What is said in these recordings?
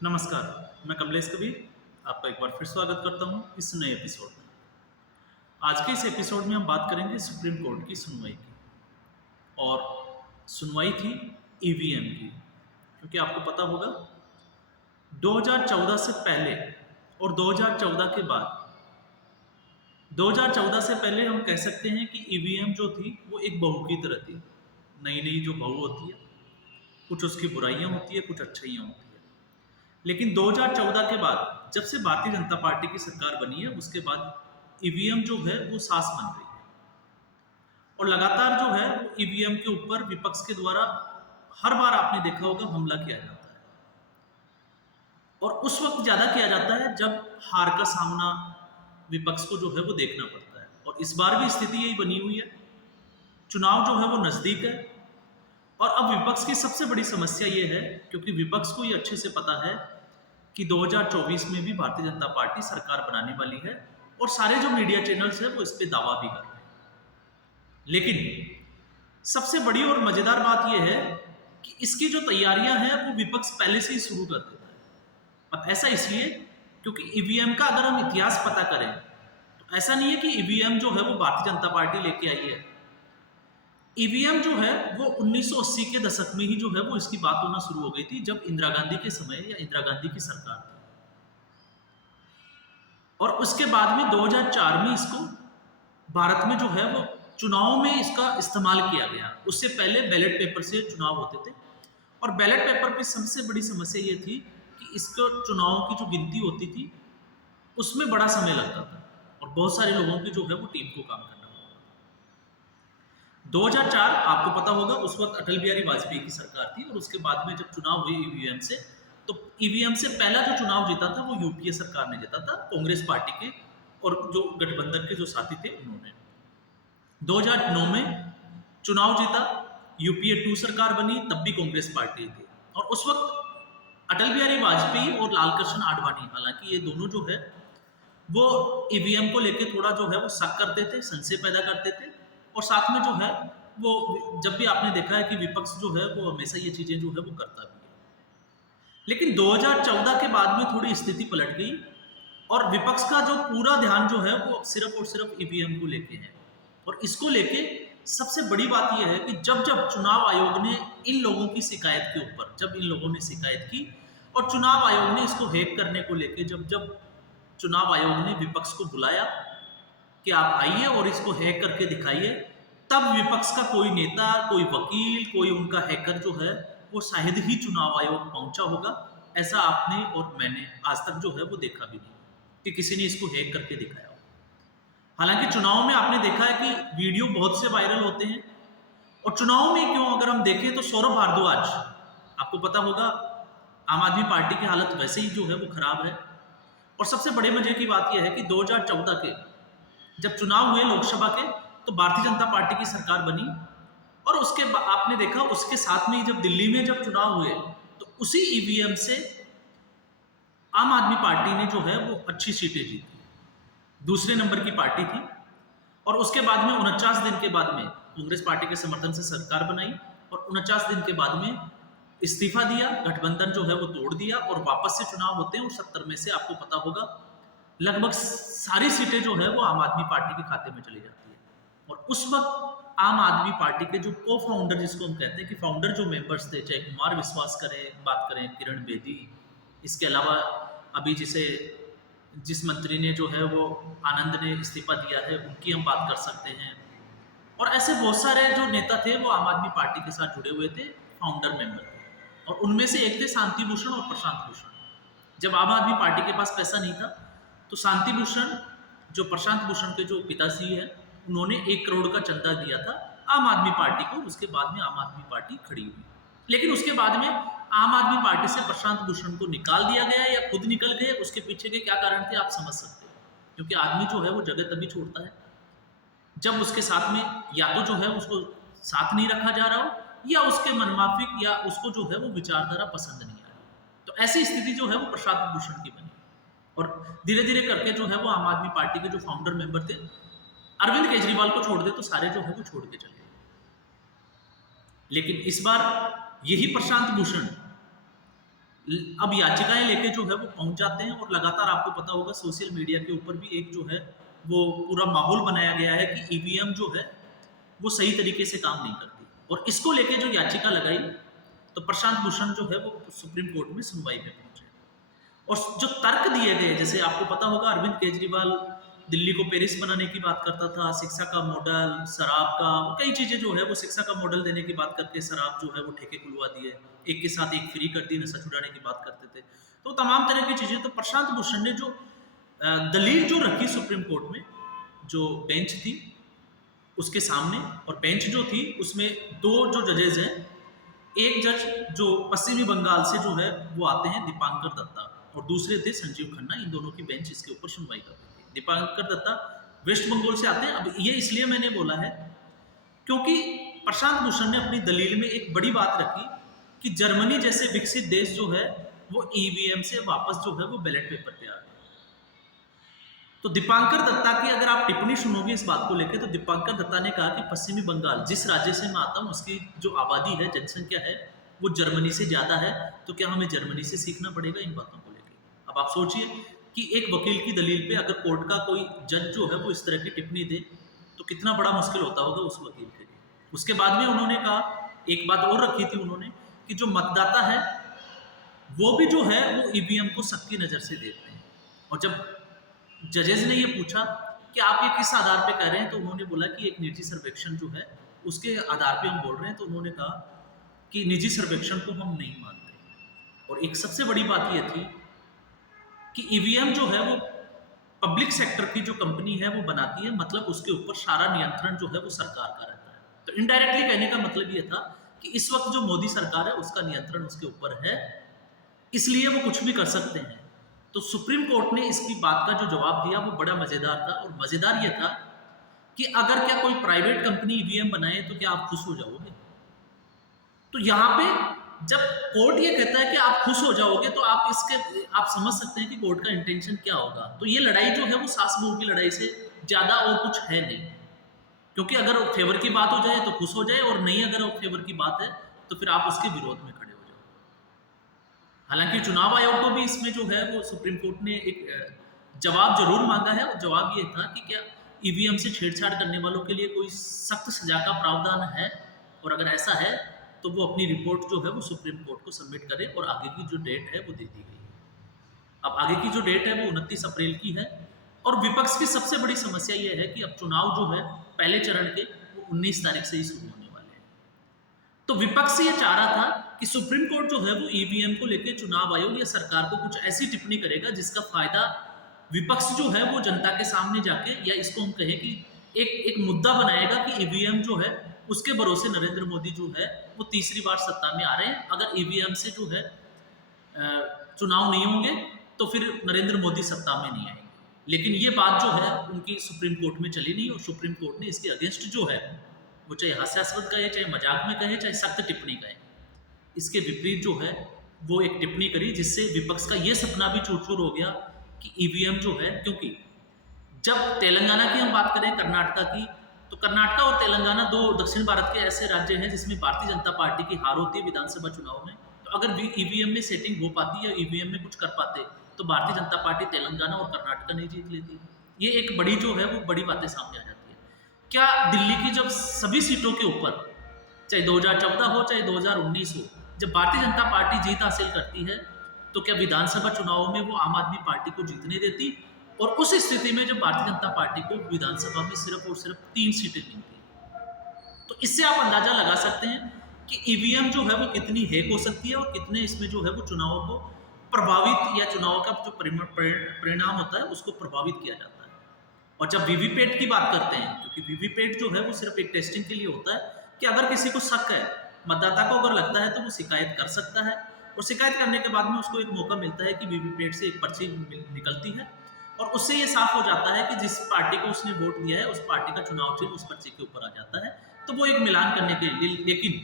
नमस्कार, मैं कमलेश कबीर आपका एक बार फिर स्वागत करता हूं इस नए एपिसोड में। आज के इस एपिसोड में हम बात करेंगे सुप्रीम कोर्ट की सुनवाई की। और सुनवाई थी ईवीएम की, क्योंकि आपको पता होगा 2014 से पहले और 2014 के बाद 2014 से पहले हम कह सकते हैं कि ईवीएम जो थी वो एक बहू की तरह थी। नई नई जो बहू होती है, कुछ उसकी बुराइयां होती है, कुछ अच्छाइयां होती है। लेकिन 2014 के बाद जब से भारतीय जनता पार्टी की सरकार बनी है, उसके बाद ईवीएम जो है वो सास बन गई है। और लगातार जो है वो ईवीएम के ऊपर विपक्ष के द्वारा हर बार आपने देखा होगा हमला किया जाता है। और उस वक्त ज्यादा किया जाता है जब हार का सामना विपक्ष को जो है वो देखना पड़ता है। और इस बार भी स्थिति यही बनी हुई है। चुनाव जो है वो नजदीक है और अब विपक्ष की सबसे बड़ी समस्या ये है, क्योंकि विपक्ष को ये अच्छे से पता है कि 2024 में भी भारतीय जनता पार्टी सरकार बनाने वाली है और सारे जो मीडिया चैनल्स हैं वो इस पे दावा भी कर रहे हैं। लेकिन सबसे बड़ी और मजेदार बात यह है कि इसकी जो तैयारियां हैं वो विपक्ष पहले से ही शुरू कर देता है। अब ऐसा इसलिए क्योंकि ईवीएम का अगर हम इतिहास पता करें तो ऐसा नहीं है कि ईवीएम जो है वो भारतीय जनता पार्टी लेके आई है। ईवीएम जो है वो 1980 के दशक में ही जो है वो इसकी बात होना शुरू हो गई थी, जब इंदिरा गांधी के समय या इंदिरा गांधी की सरकार थी। और उसके बाद में 2004 में इसको भारत में जो है वो चुनाव में इसका इस्तेमाल किया गया। उससे पहले बैलेट पेपर से चुनाव होते थे और बैलेट पेपर पे सबसे बड़ी समस्या ये थी कि इसको चुनाव की जो गिनती होती थी उसमें बड़ा समय लगता था और बहुत सारे लोगों की जो है वो टीम को काम करना। 2004 आपको पता होगा उस वक्त अटल बिहारी वाजपेयी की सरकार थी और उसके बाद में जब चुनाव हुए ईवीएम से, तो ईवीएम से पहला जो चुनाव जीता था वो यूपीए सरकार ने जीता था, कांग्रेस पार्टी के और जो गठबंधन के जो साथी थे उन्होंने। 2009 में चुनाव जीता, यूपीए 2 सरकार बनी, तब भी कांग्रेस पार्टी थी। और उस वक्त अटल बिहारी वाजपेयी और लाल कृष्ण आडवाणी, हालांकि ये दोनों जो है वो ईवीएम को लेके थोड़ा जो है वो शक करते थे, संशय पैदा करते थे। और साथ में जो है वो जब भी आपने देखा है कि विपक्ष जो है वो हमेशा ये चीजें जो है वो करता भी है। लेकिन 2014 के बाद में थोड़ी स्थिति पलट गई और विपक्ष का जो पूरा ध्यान जो है वो सिर्फ और सिर्फ ईवीएम को लेके है। और इसको लेके सबसे बड़ी बात यह है कि जब जब चुनाव आयोग ने इन लोगों की शिकायत के ऊपर, जब इन लोगों ने शिकायत की और चुनाव आयोग ने इसको हैक करने को लेके जब चुनाव आयोग ने विपक्ष को बुलाया कि आप आइए और इसको हैक करके दिखाइए, तब विपक्ष का कोई नेता, कोई वकील, कोई उनका हैकर जो है वो शायद ही चुनाव आयोग पहुंचा होगा। ऐसा आपने और मैंने आज तक जो है वो देखा भी नहीं कि किसी ने इसको हैक करके दिखाया हो। हालांकि चुनाव में आपने देखा है कि वीडियो बहुत से वायरल होते हैं। और चुनाव में क्यों अगर हम देखें तो सौरभ भारद्वाज, आपको पता होगा आम आदमी पार्टी की हालत वैसे ही जो है वो खराब है। और सबसे बड़े मजे की बात यह है कि 2014 के जब चुनाव हुए लोकसभा के, तो भारतीय जनता पार्टी की सरकार बनी और उसके आपने देखा उसके साथ में जब दिल्ली में जब चुनाव हुए तो उसी ईवीएम से आम आदमी पार्टी ने जो है वो अच्छी सीटें जीती, दूसरे नंबर की पार्टी थी। और उसके बाद में 49 दिन के बाद में कांग्रेस पार्टी के समर्थन से सरकार बनाई और 49 दिन के बाद में इस्तीफा दिया, गठबंधन जो है वो तोड़ दिया और वापस से चुनाव होते हैं। और 70 में से आपको पता होगा लगभग सारी सीटें जो है वो आम आदमी पार्टी के खाते में चली जाती है। और उस वक्त आम आदमी पार्टी के जो को फाउंडर, जिसको हम कहते हैं कि फाउंडर जो मेंबर्स थे, चाहे कुमार विश्वास करें, बात करें किरण बेदी, इसके अलावा अभी जिस मंत्री ने जो है वो आनंद ने इस्तीफा दिया है उनकी हम बात कर सकते हैं। और ऐसे बहुत सारे जो नेता थे वो आम आदमी पार्टी के साथ जुड़े हुए थे, फाउंडर मेंबर थे। और उनमें से एक थे शांति भूषण और प्रशांत भूषण। जब आम आदमी पार्टी के पास पैसा नहीं था तो शांति भूषण, जो प्रशांत भूषण के जो पिताश्री है, उन्होंने 1 करोड़ का चंदा दिया था आम आदमी पार्टी को। उसके बाद में आम आदमी पार्टी खड़ी हुई। लेकिन उसके बाद में आम आदमी पार्टी से प्रशांत भूषण को निकाल दिया गया या खुद निकल गए। उसके पीछे के क्या कारण थे आप समझ सकते हो, क्योंकि आदमी जो है वो जगह तभी छोड़ता है जब उसके साथ में या तो जो है उसको साथ नहीं रखा जा रहा हो या उसके मनमाफिक या उसको जो है वो विचारधारा पसंद नहीं आ रही। तो ऐसी स्थिति जो है वो प्रशांत भूषण की बनी और धीरे धीरे करके जो है वो आम आदमी पार्टी के जो फाउंडर मेंबर थे, अरविंद केजरीवाल को छोड़ दे तो सारे जो है वो छोड़ के चले गए। लेकिन इस बार यही प्रशांत भूषण अब याचिकाएं लेके जो है वो पहुंच जाते हैं, और लगातार आपको पता होगा सोशल मीडिया के ऊपर भी एक जो है वो पूरा माहौल बनाया गया है कि ईवीएम जो है वो सही तरीके से काम नहीं करती, और इसको लेके जो याचिका लगाई तो प्रशांत भूषण जो है वो सुप्रीम कोर्ट में सुनवाई में पहुंचे। और जो तर्क दिए गए, जैसे आपको पता होगा अरविंद केजरीवाल दिल्ली को पेरिस बनाने की बात करता था, शिक्षा का मॉडल, शराब का, कई चीजें जो है वो शिक्षा का मॉडल देने की बात करके शराब जो है वो ठेके खुलवा दिए, एक के साथ एक फ्री कर दी, नशा छुड़ाने की बात करते थे। तो तमाम तरह की चीजें, तो प्रशांत भूषण ने जो दलील जो रखी सुप्रीम कोर्ट में, जो बेंच थी उसके सामने, और बेंच जो थी उसमें दो जो जजेज हैं, एक जज जो पश्चिमी बंगाल से जो है वो आते हैं दीपांकर दत्ता, और दूसरे थे संजीव खन्ना, इन दोनों की बेंच इसके ऊपर सुनवाई कर रही थी। दीपांकर दत्ता वेस्ट बंगाल से आते हैं। अब ये इसलिए मैंने बोला है क्योंकि प्रशांत भूषण ने अपनी दलील में एक बड़ी बात रखी कि जर्मनी जैसे विकसित देश जो है वो ईवीएम से वापस जो है वो बैलेट पेपर पे आ गए। तो दीपांकर दत्ता की अगर आप टिप्पणी सुनोगे इस बात को लेकर, तो दीपांकर दत्ता ने कहा कि पश्चिमी बंगाल, जिस राज्य से मैं आता हूँ, उसकी जो आबादी है, जनसंख्या है, वो जर्मनी से ज्यादा है, तो क्या हमें जर्मनी से सीखना पड़ेगा इन बातों को लेकर। अब आप सोचिए कि एक वकील की दलील पे अगर कोर्ट का कोई जज जो है वो इस तरह की टिप्पणी दे तो कितना बड़ा मुश्किल होता होगा उस वकील के लिए। उसके बाद में उन्होंने कहा, एक बात और रखी थी उन्होंने, कि जो मतदाता है वो भी जो है वो ईवीएम को सबकी नजर से देखते हैं। और जब जजेस ने ये पूछा कि आप ये किस आधार पे कह रहे हैं, तो उन्होंने बोला कि एक निजी सर्वेक्षण जो है उसके आधार पे हम बोल रहे हैं। तो उन्होंने कहा कि निजी सर्वेक्षण को हम नहीं मानते। और एक सबसे बड़ी बात ये थी कि ईवीएम जो है वो पब्लिक सेक्टर की जो कंपनी है वो बनाती है, मतलब उसके ऊपर सारा नियंत्रण जो है वो सरकार का रहता है। तो इनडायरेक्टली कहने का मतलब ये था कि इस वक्त जो मोदी सरकार है उसका नियंत्रण उसके ऊपर है, इसलिए वो कुछ भी कर सकते हैं। तो सुप्रीम कोर्ट ने इसकी बात का जो जवाब दिया वो बड़ा मजेदार था, और मजेदार ये था कि अगर क्या कोई प्राइवेट कंपनी ईवीएम बनाए तो क्या आप खुश हो जाओगे? तो यहाँ पे जब कोर्ट ये कहता है कि आप खुश हो जाओगे, तो आप समझ सकते हैं कि कोर्ट का इंटेंशन क्या होगा। तो ये लड़ाई जो है वो सास बहू की लड़ाई से ज्यादा और कुछ है नहीं, क्योंकि अगर फेवर की बात हो जाए तो खुश हो जाए, और नहीं अगर फेवर की बात है तो फिर आप उसके विरोध में खड़े हो जाओ। हालांकि चुनाव आयोग को भी इसमें जो है वो सुप्रीम कोर्ट ने एक जवाब जरूर मांगा है, और जवाब ये था कि क्या ईवीएम से छेड़छाड़ करने वालों के लिए कोई सख्त सजा का प्रावधान है, और अगर ऐसा है तो वो अपनी रिपोर्ट जो है वो सुप्रीम कोर्ट को सबमिट करे, और आगे की जो डेट है वो दे दी गई है। अब आगे की जो डेट है वो 29 अप्रैल की है, और विपक्ष की सबसे बड़ी समस्या ये है कि अब चुनाव जो है पहले चरण के वो 19 तारीख से ही शुरू होने वाले हैं। तो विपक्ष ये चाह रहा था कि सुप्रीम कोर्ट जो है वो ईवीएम को लेकर चुनाव आयोग या सरकार को कुछ ऐसी टिप्पणी करेगा जिसका फायदा विपक्ष जो है वो जनता के सामने जाके, या इसको हम कहें कि एक मुद्दा बनाएगा कि ईवीएम जो है उसके भरोसे नरेंद्र मोदी जो है वो तीसरी बार सत्ता में आ रहे हैं। अगर ईवीएम से जो है चुनाव नहीं होंगे तो फिर नरेंद्र मोदी सत्ता में नहीं आएंगे। लेकिन ये बात जो है उनकी सुप्रीम कोर्ट में चली नहीं, और सुप्रीम कोर्ट ने इसके अगेंस्ट जो है, वो चाहे हास्यास्पद कहे, चाहे मजाक में कहे, चाहे सख्त टिप्पणी कहे, इसके विपरीत जो है वो एक टिप्पणी करी, जिससे विपक्ष का ये सपना भी चूर-चूर हो गया कि ईवीएम जो है, क्योंकि जब तेलंगाना की हम बात करें, कर्नाटका की, तो कर्नाटका और तेलंगाना दो दक्षिण भारत के ऐसे राज्य हैं जिसमें भारतीय जनता पार्टी की हार होती है विधानसभा चुनाव में। तो अगर ईवीएम में सेटिंग हो पाती या ईवीएम में कुछ कर पाते तो भारतीय जनता पार्टी तेलंगाना और कर्नाटका नहीं जीत लेती। ये एक बड़ी जो है वो बड़ी बातें सामने आ जाती है। क्या दिल्ली की जब सभी सीटों के ऊपर, चाहे 2014 हो चाहे 2019 हो, जब भारतीय जनता पार्टी जीत हासिल करती है, तो क्या विधानसभा चुनाव में वो आम आदमी पार्टी को जीतने देती? और उस स्थिति में जब भारतीय जनता पार्टी को विधानसभा में सिर्फ और सिर्फ 3 सीटें मिलती, तो इससे आप अंदाजा लगा सकते हैं कि ईवीएम जो है वो कितनी हैक हो सकती है, और कितने इसमें जो है वो चुनावों को प्रभावित, या चुनाव का जो परिणाम होता है उसको प्रभावित किया जाता है। और जब वीवीपैट की बात करते हैं, क्योंकि वीवीपैट जो है वो सिर्फ एक टेस्टिंग के लिए होता है कि अगर किसी को शक है, मतदाता को अगर लगता है तो वो शिकायत कर सकता है, और शिकायत करने के बाद में उसको एक मौका मिलता है कि वीवीपैट से एक पर्ची निकलती है, और उससे ये साफ हो जाता है कि जिस पार्टी को उसने वोट दिया है उस पार्टी का चुनाव चिन्ह उस पर्ची के ऊपर आ जाता है। तो वो एक मिलान करने के लिए, लेकिन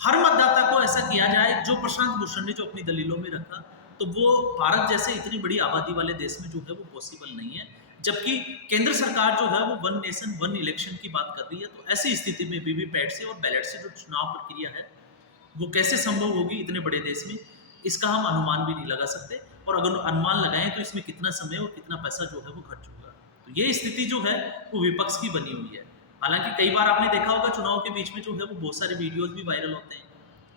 हर मतदाता को ऐसा किया जाए जो प्रशांत भूषण ने जो अपनी दलीलों में रखा, तो वो भारत जैसे इतनी बड़ी आबादी वाले देश में जो है वो पॉसिबल नहीं है। जबकि केंद्र सरकार जो है वो 1 नेशन 1 इलेक्शन की बात कर रही है, तो ऐसी स्थिति में वीवीपैट से और बैलेट से जो चुनाव प्रक्रिया है वो कैसे संभव होगी इतने बड़े देश में? इसका हम अनुमान भी नहीं लगा सकते, और अगर अनुमान लगाएं तो इसमें कितना समय और कितना पैसा जो है वो खर्च होगा। तो ये स्थिति जो है वो विपक्ष की बनी हुई है। हालांकि कई बार आपने देखा होगा चुनाव के बीच में जो है वो बहुत सारे वीडियोज भी वायरल होते हैं,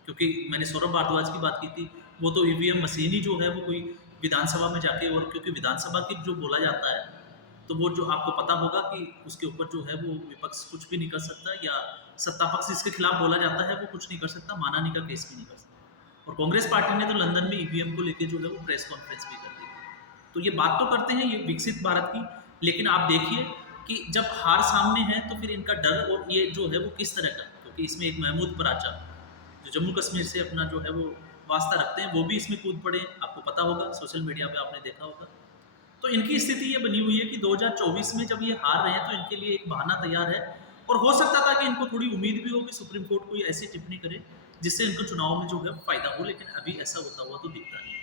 क्योंकि मैंने सौरभ भारद्वाज की बात की थी, वो तो ईवीएम मशीन ही जो है वो कोई विधानसभा में जाके, और क्योंकि विधानसभा की जो बोला जाता है तो वो जो आपको पता होगा कि उसके ऊपर जो है वो विपक्ष कुछ भी नहीं कर सकता, या सत्ता पक्ष जिसके खिलाफ बोला जाता है वो कुछ नहीं कर सकता, मानहानि का केस भी नहीं कर सकता। और कांग्रेस पार्टी ने तो लंदन में ईवीएम को लेकर जो है वो प्रेस कॉन्फ्रेंस भी कर दी थी। तो ये बात तो करते हैं ये विकसित भारत की, लेकिन आप देखिए कि जब हार सामने है तो फिर इनका डर और ये जो है वो किस तरह का, क्योंकि इसमें एक महमूद पराचा जो जम्मू कश्मीर से अपना जो है वो वास्ता रखते हैं वो भी इसमें कूद पड़े, आपको पता होगा, सोशल मीडिया पे आपने देखा होगा। तो इनकी स्थिति ये बनी हुई है कि 2024 में जब ये हार रहे हैं तो इनके लिए एक बहाना तैयार है, और हो सकता था कि इनको थोड़ी उम्मीद भी हो कि सुप्रीम कोर्ट कोई ऐसी टिप्पणी करे जिससे इनको चुनाव में जो है फायदा हो, लेकिन अभी ऐसा होता हुआ तो दिखता नहीं।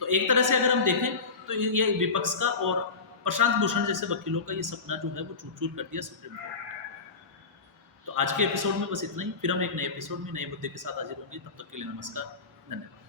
तो एक तरह से अगर हम देखें तो ये विपक्ष का और प्रशांत भूषण जैसे वकीलों का ये सपना जो है वो चूर चूर कर दिया सुप्रीम कोर्ट ने। तो आज के एपिसोड में बस इतना ही, फिर हम एक नए एपिसोड में नए मुद्दे के साथ हाजिर होंगे, तब तक के लिए नमस्कार, धन्यवाद।